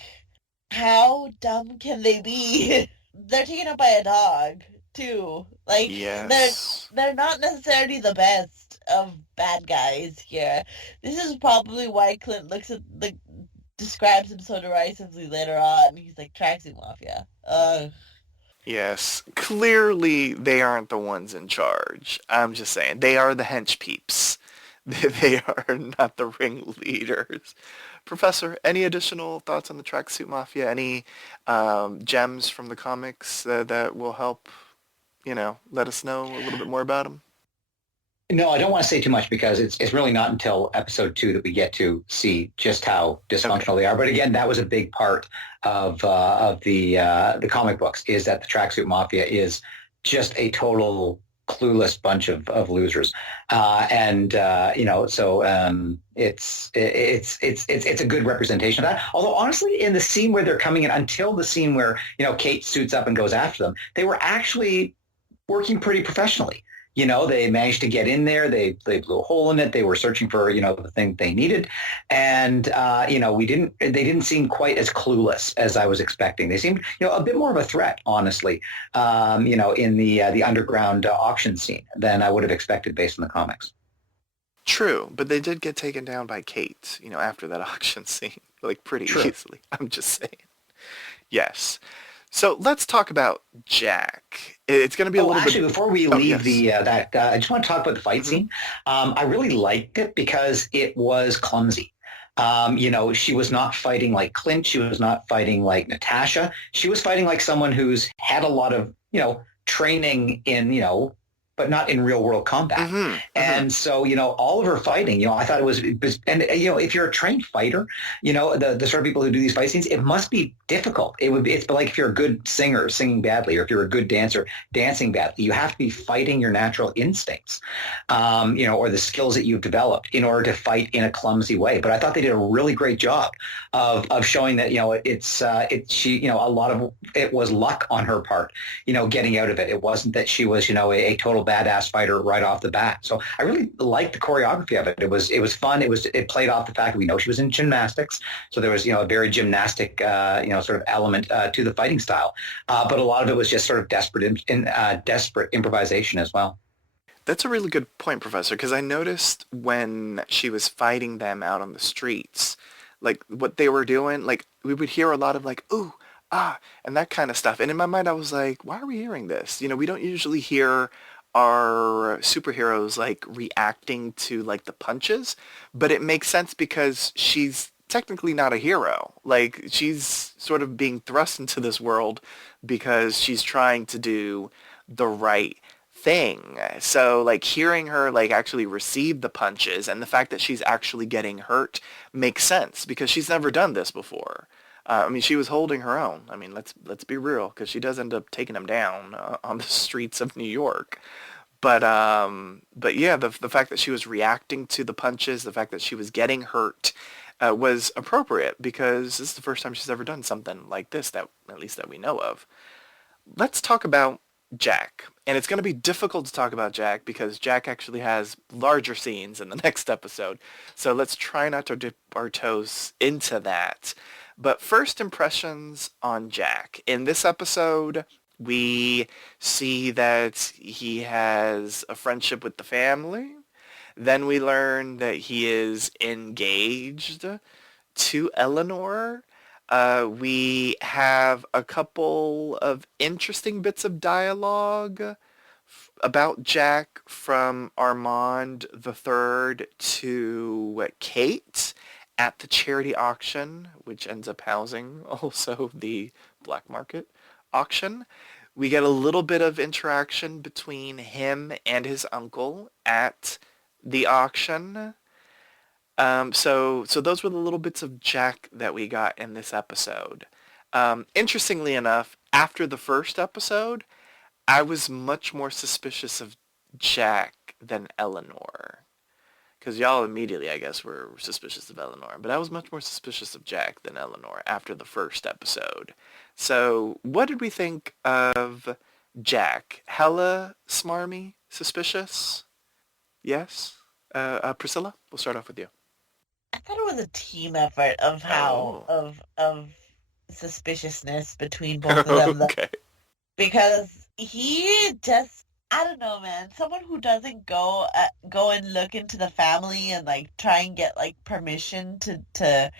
how dumb can they be? They're taken out by a dog too. Like, Yes. they're not necessarily the best of bad guys here. This is probably why Clint describes him so derisively later on. He's like, tracksuit mafia. Yes. Clearly they aren't the ones in charge. I'm just saying. They are the hench peeps. They are not the ringleaders. Professor, any additional thoughts on the tracksuit mafia? Any gems from the comics that will help, let us know a little bit more about them? No, I don't want to say too much because it's really not until episode 2 that we get to see just how dysfunctional they are. But again, that was a big part of the comic books, is that the tracksuit mafia is just a total clueless bunch of losers, it's a good representation of that. Although honestly, in the scene where they're coming in, until the scene where Kate suits up and goes after them, they were actually working pretty professionally. They managed to get in there. They blew a hole in it. They were searching for, the thing they needed. And, they didn't seem quite as clueless as I was expecting. They seemed, a bit more of a threat, honestly, in the underground auction scene than I would have expected based on the comics. True, but they did get taken down by Kate, after that auction scene, like pretty easily. I'm just saying. Yes. So let's talk about Jack. It's going to be a little bit. Before we leave yes. I just want to talk about the fight scene. I really liked it because it was clumsy. She was not fighting like Clint. She was not fighting like Natasha. She was fighting like someone who's had a lot of, training in, but not in real world combat. Mm-hmm. And so, all of her fighting, I thought it was, and, if you're a trained fighter, the sort of people who do these fight scenes, it must be difficult. It's like if you're a good singer singing badly, or if you're a good dancer dancing badly, you have to be fighting your natural instincts, or the skills that you've developed in order to fight in a clumsy way. But I thought they did a really great job of showing that, a lot of it was luck on her part, getting out of it. It wasn't that she was, a total badass fighter right off the bat. So I really liked the choreography of it. It was fun. It played off the fact that we know she was in gymnastics, so there was a very gymnastic sort of element to the fighting style. But a lot of it was just sort of desperate improvisation as well. That's a really good point, Professor, because I noticed when she was fighting them out on the streets, like what they were doing, like we would hear a lot of like, ooh, ah, and that kind of stuff. And in my mind, I was like, why are we hearing this? We don't usually hear our superheroes like reacting to like the punches, but it makes sense because she's technically not a hero. Like she's sort of being thrust into this world because she's trying to do the right thing. So like hearing her like actually receive the punches and the fact that she's actually getting hurt makes sense because she's never done this before. She was holding her own. Let's be real, because she does end up taking him down on the streets of New York. But yeah, the fact that she was reacting to the punches, the fact that she was getting hurt, was appropriate because this is the first time she's ever done something like this, that at least that we know of. Let's talk about Jack. And it's going to be difficult to talk about Jack because Jack actually has larger scenes in the next episode. So let's try not to dip our toes into that. But first impressions on Jack. In this episode, we see that he has a friendship with the family. Then we learn that he is engaged to Eleanor. We have a couple of interesting bits of dialogue about Jack from Armand III to Kate at the charity auction, which ends up housing also the black market auction. We get a little bit of interaction between him and his uncle at the auction. So those were the little bits of Jack that we got in this episode. Interestingly enough, after the first episode, I was much more suspicious of Jack than Eleanor. Because y'all immediately, I guess, were suspicious of Eleanor. But I was much more suspicious of Jack than Eleanor after the first episode. So what did we think of Jack? Hella smarmy? Suspicious? Yes? Priscilla, we'll start off with you. I thought it was a team effort of of suspiciousness between both of them. Okay. Because he just, I don't know, man. Someone who doesn't go and look into the family and like try and get like permission to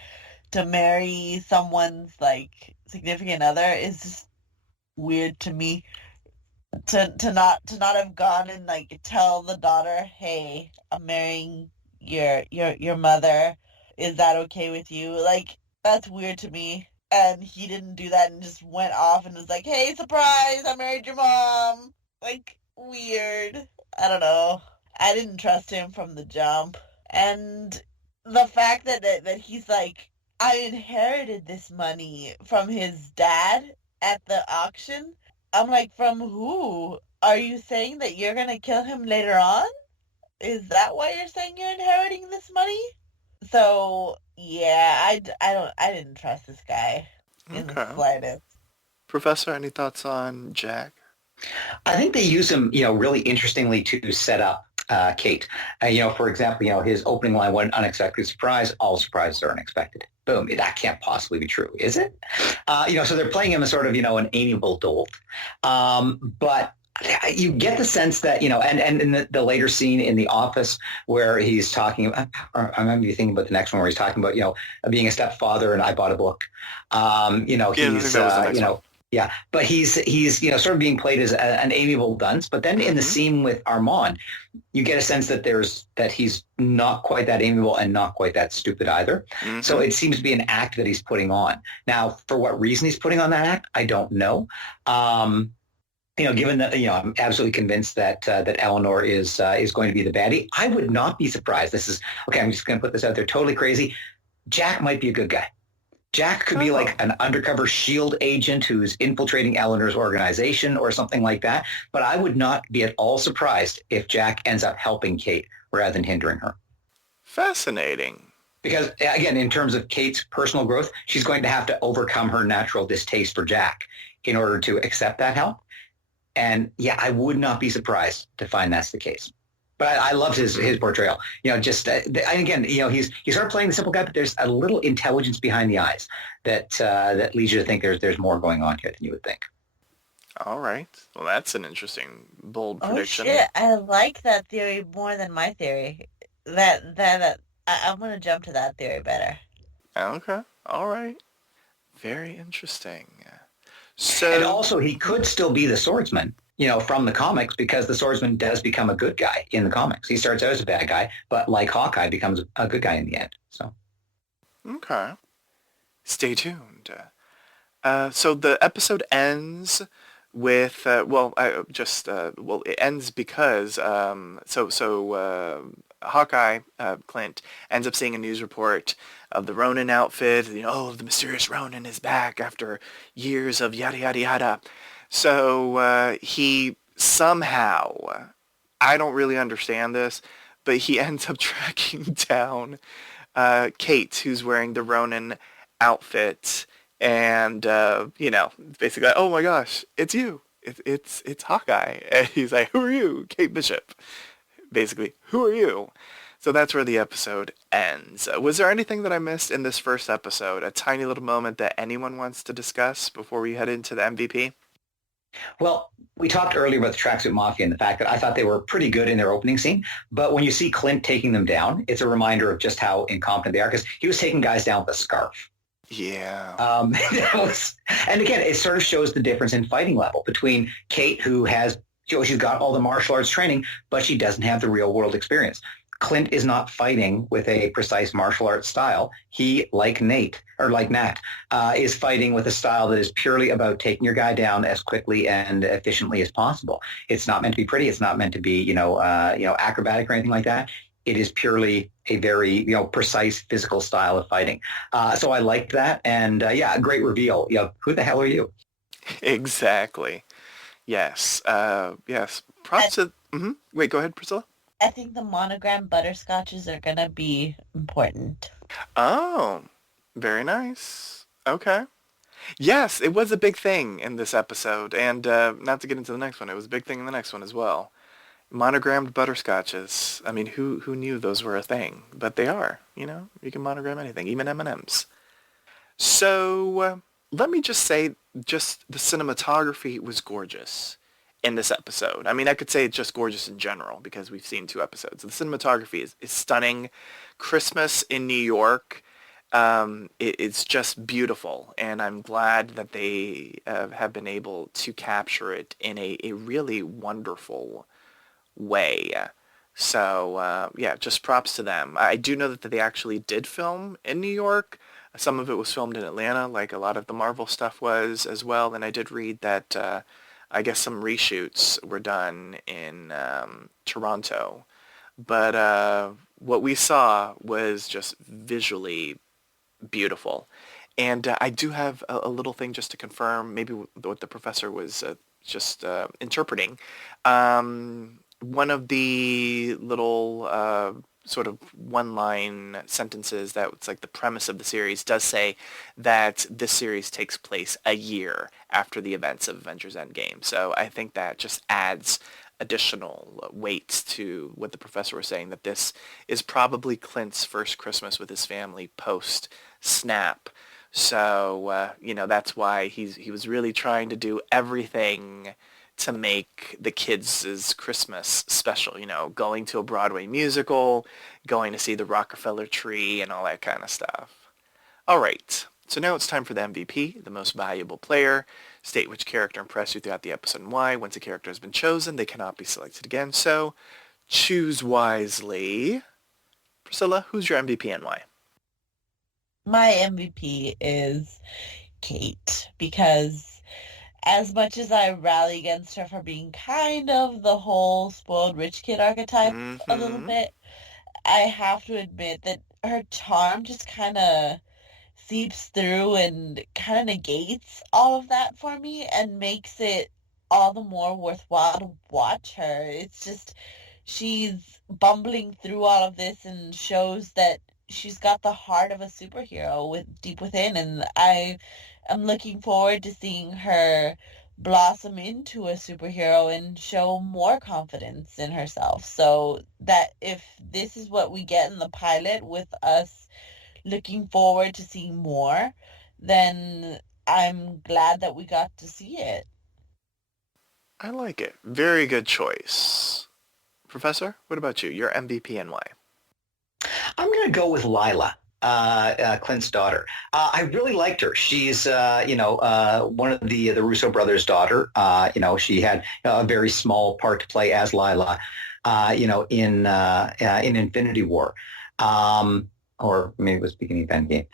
marry someone's like significant other is just weird to me. To not have gone and like tell the daughter, hey, I'm marrying your mother. Is that okay with you? Like, that's weird to me. And he didn't do that and just went off and was like, hey, surprise, I married your mom. Like, weird. I don't know. I didn't trust him from the jump. And the fact that he's like, I inherited this money from his dad at the auction. I'm like, from who? Are you saying that you're going to kill him later on? Is that why you're saying you're inheriting this money? So, yeah, I didn't trust this guy in the slightest. Professor, any thoughts on Jack? I think they use him, really interestingly to set up Kate. For example, his opening line, "What an unexpected surprise! All surprises are unexpected." Boom! That can't possibly be true, is it? So they're playing him as sort of, an amiable dolt. But you get the sense that, and in the later scene in the office where he's talking about, or I remember you thinking about the next one where he's talking about, being a stepfather and I bought a book. Yeah, but he's sort of being played as an amiable dunce. But then in the scene with Armand, you get a sense that he's not quite that amiable and not quite that stupid either. Mm-hmm. So it seems to be an act that he's putting on. Now, for what reason he's putting on that act, I don't know. Given that, I'm absolutely convinced that Eleanor is going to be the baddie, I would not be surprised. I'm just going to put this out there, totally crazy. Jack might be a good guy. Jack could be like an undercover SHIELD agent who's infiltrating Eleanor's organization or something like that. But I would not be at all surprised if Jack ends up helping Kate rather than hindering her. Fascinating. Because, again, in terms of Kate's personal growth, she's going to have to overcome her natural distaste for Jack in order to accept that help. And yeah, I would not be surprised to find that's the case. But I loved his portrayal. Just and again, he's sort of playing the simple guy, but there's a little intelligence behind the eyes that leads you to think there's more going on here than you would think. All right. Well, that's an interesting, bold Oh prediction. shit! I like that theory more than my theory. I'm gonna jump to that theory better. Okay. All right. Very interesting. And So, also, he could still be the swordsman, from the comics, because the swordsman does become a good guy in the comics. He starts out as a bad guy, but like Hawkeye, becomes a good guy in the end. So, okay. Stay tuned. So the episode ends with it ends because Hawkeye Clint ends up seeing a news report of the Ronin outfit. The mysterious Ronin is back after years of yada yada yada. So he somehow, I don't really understand this, but he ends up tracking down Kate, who's wearing the Ronin outfit, and basically, oh my gosh, it's you, it's Hawkeye, and he's like, who are you, Kate Bishop? Basically, who are you? So that's where the episode ends. Was there anything that I missed in this first episode? A tiny little moment that anyone wants to discuss before we head into the MVP? well, we talked earlier about the Tracksuit Mafia and the fact that I thought they were pretty good in their opening scene. But when you see Clint taking them down, it's a reminder of just how incompetent they are, because he was taking guys down with a scarf. Yeah. And again, it sort of shows the difference in fighting level between Kate, who has, she's got all the martial arts training, but she doesn't have the real world experience. Clint is not fighting with a precise martial arts style. He, like Nat, is fighting with a style that is purely about taking your guy down as quickly and efficiently as possible. It's not meant to be pretty. It's not meant to be, acrobatic or anything like that. It is purely a very, precise physical style of fighting. So I liked that. And a great reveal. Who the hell are you? Exactly. Yes. Yes. Props to... Wait, go ahead, Priscilla. I think the monogram butterscotches are gonna be important. Oh, very nice. Okay. Yes, it was a big thing in this episode, and not to get into the next one, it was a big thing in the next one as well. Monogrammed butterscotches. I mean, who knew those were a thing? But they are. You can monogram anything, even M&Ms. So let me just say, just the cinematography was gorgeous in this episode. I mean, I could say it's just gorgeous in general because we've seen 2 episodes. The cinematography is stunning. Christmas in New York, it's just beautiful, and I'm glad that they have been able to capture it in a really wonderful way. So, just props to them. I do know that they actually did film in New York. Some of it was filmed in Atlanta, like a lot of the Marvel stuff was as well, and I did read that I guess some reshoots were done in Toronto. But what we saw was just visually beautiful. And I do have a little thing just to confirm maybe what the professor was just interpreting. One of the little sort of one-line sentences that's like the premise of the series does say that this series takes place a year after the events of Avengers Endgame. So I think that just adds additional weight to what the professor was saying, that this is probably Clint's first Christmas with his family post-snap. So, that's why he was really trying to do everything to make the kids' Christmas special, going to a Broadway musical, going to see the Rockefeller tree, and all that kind of stuff. All right, so now it's time for the MVP, the most valuable player. State which character impressed you throughout the episode and why. Once a character has been chosen, they cannot be selected again, so choose wisely. Priscilla, who's your MVP and why? My MVP is Kate, because as much as I rally against her for being kind of the whole spoiled rich kid archetype a little bit, I have to admit that her charm just kind of seeps through and kind of negates all of that for me and makes it all the more worthwhile to watch her. It's just, she's bumbling through all of this and shows that she's got the heart of a superhero deep within, and I am looking forward to seeing her blossom into a superhero and show more confidence in herself. So that if this is what we get in the pilot with us looking forward to seeing more, then I'm glad that we got to see it. I like it. Very good choice. Professor, what about you? Your MVP and why? I'm going to go with Lila, Clint's daughter. I really liked her. She's, one of the Russo brothers' daughter. She had a very small part to play as Lila, in Infinity War, or maybe it was beginning of Endgame.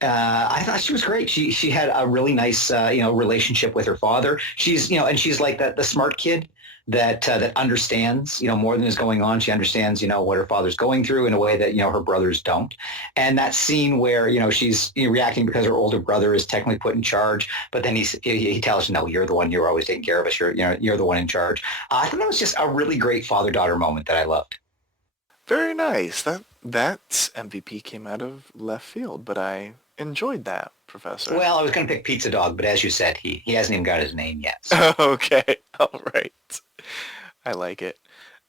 I thought she was great. She had a really nice, relationship with her father. She's, and she's like the smart kid that understands, more than is going on. She understands, what her father's going through in a way that, her brothers don't. And that scene where, she's reacting because her older brother is technically put in charge, but then he tells her, no, you're the one, you're always taking care of us. You're the one in charge. I think that was just a really great father-daughter moment that I loved. Very nice. That MVP came out of left field, but I enjoyed that, Professor. Well, I was going to pick Pizza Dog, but as you said, he hasn't even got his name yet. So. Okay. All right. I like it.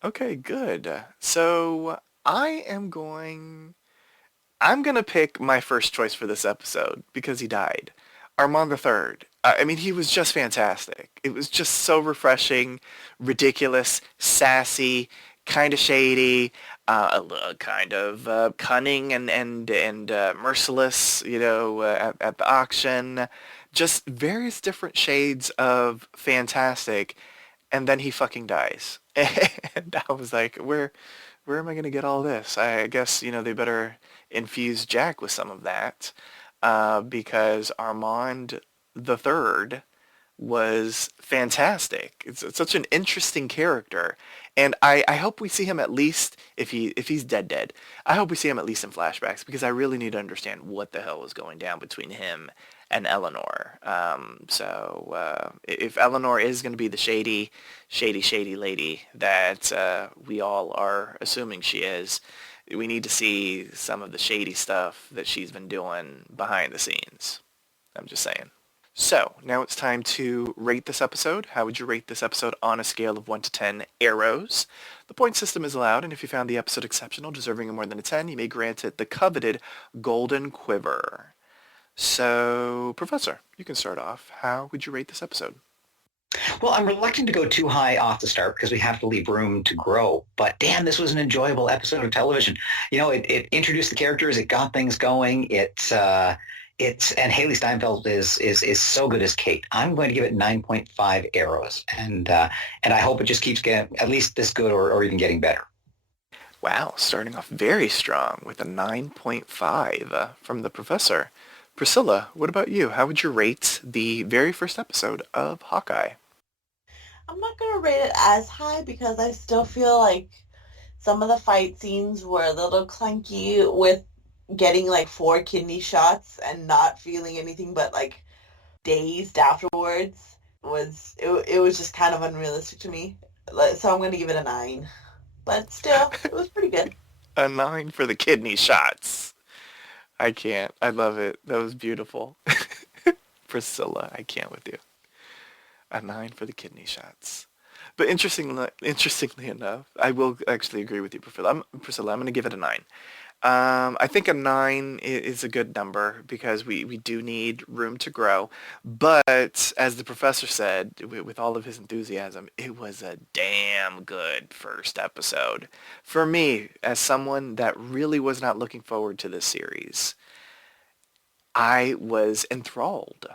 Okay, good. So I'm going to pick my first choice for this episode because he died. Armand III. I mean, he was just fantastic. It was just so refreshing, ridiculous, sassy, kind of shady, kind of cunning and merciless, at the auction. Just various different shades of fantastic. And then he fucking dies. And I was like, where am I going to get all this? I guess, they better infuse Jack with some of that. Because Armand the Third was fantastic. It's such an interesting character. And I hope we see him at least, if he's dead, I hope we see him at least in flashbacks, because I really need to understand what the hell was going down between him and Eleanor. If Eleanor is going to be the shady lady that we all are assuming she is, we need to see some of the shady stuff that she's been doing behind the scenes. I'm just saying. So, now it's time to rate this episode. How would you rate this episode on a scale of 1 to 10 arrows? The point system is allowed, and if you found the episode exceptional, deserving of more than a 10, you may grant it the coveted Golden Quiver. So, Professor, you can start off. How would you rate this episode? Well, I'm reluctant to go too high off the start because we have to leave room to grow. But damn, this was an enjoyable episode of television. It introduced the characters, it got things going. And Haley Steinfeld is so good as Kate. I'm going to give it 9.5 arrows, and I hope it just keeps getting at least this good or even getting better. Wow, starting off very strong with a 9.5 from the Professor. Priscilla, what about you? How would you rate the very first episode of Hawkeye? I'm not going to rate it as high because I still feel like some of the fight scenes were a little clunky with getting 4 kidney shots and not feeling anything but dazed afterwards. It was just kind of unrealistic to me. So I'm going to give it a 9. But still, it was pretty good. A 9 for the kidney shots. I can't. I love it. That was beautiful. Priscilla, I can't with you. A 9 for the kidney shots. But interestingly enough, I will actually agree with you, Priscilla. I'm going to give it a 9. I think a 9 is a good number because we do need room to grow. But as the Professor said, with all of his enthusiasm, it was a damn good first episode. For me, as someone that really was not looking forward to this series, I was enthralled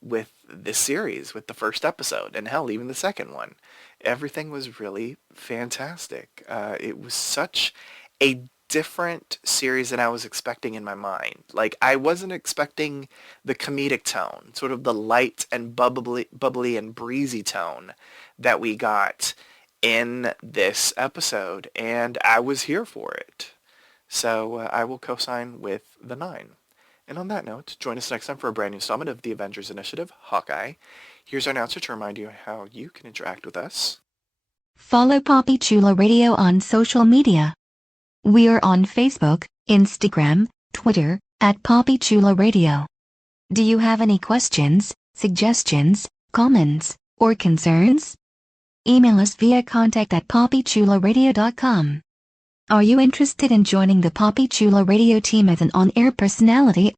with this series, with the first episode, and hell, even the second one. Everything was really fantastic. It was such a different series than I was expecting in my mind. I wasn't expecting the comedic tone, sort of the light and bubbly and breezy tone that we got in this episode, and I was here for it. So I will co-sign with the 9. And on that note, join us next time for a brand new installment of the Avengers Initiative, Hawkeye. Here's our announcer to remind you how you can interact with us. Follow Poppy Chula Radio on social media. We are on Facebook, Instagram, Twitter, @Poppy Chula Radio. Do you have any questions? suggestions, comments, or concerns? Email us via contact@poppychularadio.com. Are you interested in joining the Poppy Chula Radio team as an on-air personality?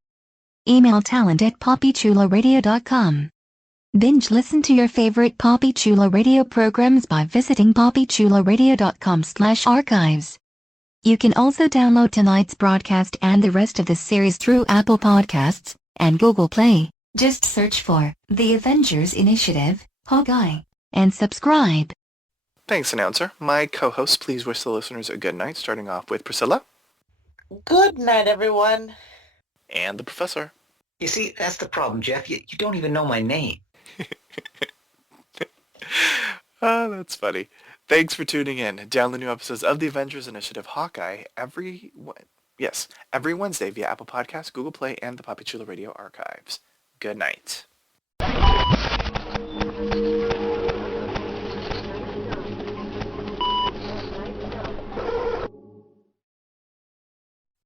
Email talent@poppychularadio.com. Binge listen to your favorite Poppy Chula Radio programs by visiting poppychularadio.com/archives. You can also download tonight's broadcast and the rest of the series through Apple Podcasts and Google Play. Just search for The Avengers Initiative, Hawkeye, and subscribe. Thanks, announcer. My co-hosts, please wish the listeners a good night, starting off with Priscilla. Good night, everyone. And the professor. You see, that's the problem, Jeff. You don't even know my name. Oh, that's funny. Thanks for tuning in. Download new episodes of the Avengers Initiative Hawkeye every Wednesday via Apple Podcasts, Google Play, and the Poppy Chula Radio archives. Good night.